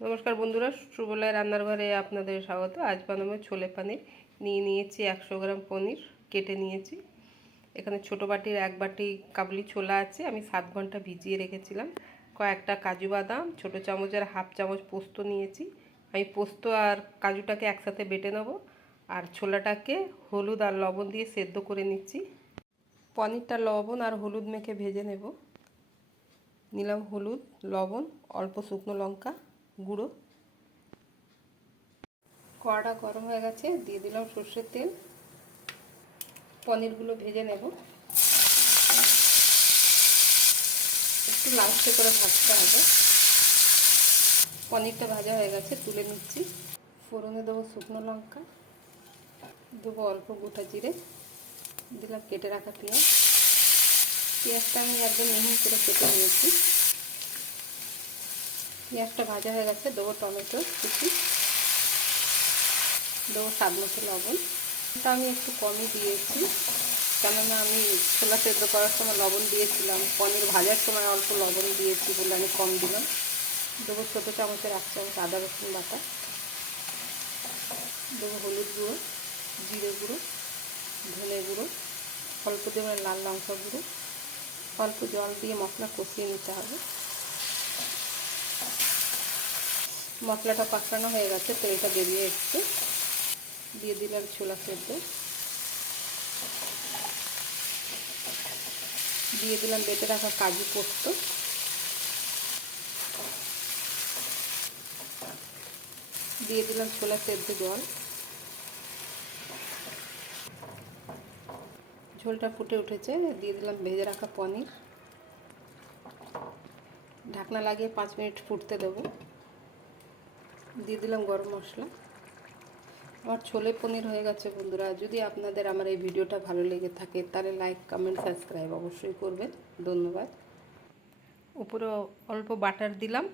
নমস্কার বন্ধুরা সুবলয় রান্নার ঘরে আপনাদের স্বাগত। আজ বানাবো ছোলে পানির। নিয়ে নিয়েছি একশো গ্রাম পনির, কেটে নিয়েছি। এখানে ছোটো বাটির এক বাটি কাবলি ছোলা আছে, আমি সাত ঘণ্টা ভিজিয়ে রেখেছিলাম। কয়েকটা কাজু বাদাম, ছোটো চামচের হাফ চামচ পোস্ত নিয়েছি। আমি পোস্ত আর কাজুটাকে একসাথে বেটে নেব। আর ছোলাটাকে হলুদ আর লবণ দিয়ে সেদ্ধ করে নিচ্ছি। পনিরটা লবণ আর হলুদ মেখে ভেজে নেব। নিলাম হলুদ, লবণ, অল্প শুকনো লঙ্কা। গুঁড়ো। কড়াটা গরম হয়ে গেছে, দিয়ে দিলাম সর্ষের তেল। পনিরগুলো ভেজে নেব। একটু লালচে করে ভাজতে হবে। পনিরটা ভাজা হয়ে গেছে, তুলে নিচ্ছি। ফোড়নে দেবো শুকনো লঙ্কা, দেবো অল্প গোটা জিরে, দিলাম কেটে রাখা পেঁয়াজ। পেঁয়াজটা আমি একদম মিহি করে কেটে নিয়েছি। পেঁয়াজটা ভাজা হয়ে গেছে, দেবো টমেটো, কুচি, দেবো স্বাদ মতো লবণ। এটা আমি একটু কমই দিয়েছি, কেননা আমি ছোলা সেদ্ধ করার সময় লবণ দিয়েছিলাম, পনির ভাজার সময় অল্প লবণ দিয়েছি বলে আমি কম দিলাম। দেবো ছোটো চামচের এক চামচ আদা রসুন বাটা, দেবো হলুদ গুঁড়ো, জিরে গুঁড়ো, ধনে গুঁড়ো, অল্প দেবেন লাল লঙ্কা গুঁড়ো, অল্প জল দিয়ে মশলা কষিয়ে নিতে হবে। মশলাটা কষানো হয়ে গেছে তেলটা বেরিয়ে এসছে। দিয়ে দিলাম ছোলা সেদ্ধ। দিয়ে দিলাম বেটে রাখা কাজু পোস্ত। দিয়ে দিলাম ছোলা সেদ্ধ জল। ঝোলটা ফুটে উঠেছে, দিয়ে দিলাম ভেজে রাখা পনির। ঢাকনা লাগিয়ে পাঁচ মিনিট ফুটতে দেবো। দিয়ে দিলাম গরম মশলা। আমার ছোলে পনির হয়ে গেছে বন্ধুরা। যদি আপনাদের আমার এই ভিডিওটা ভালো লেগে থাকে, তাহলে লাইক কমেন্ট সাবস্ক্রাইব অবশ্যই করবেন। ধন্যবাদ। উপরে অল্প বাটার দিলাম।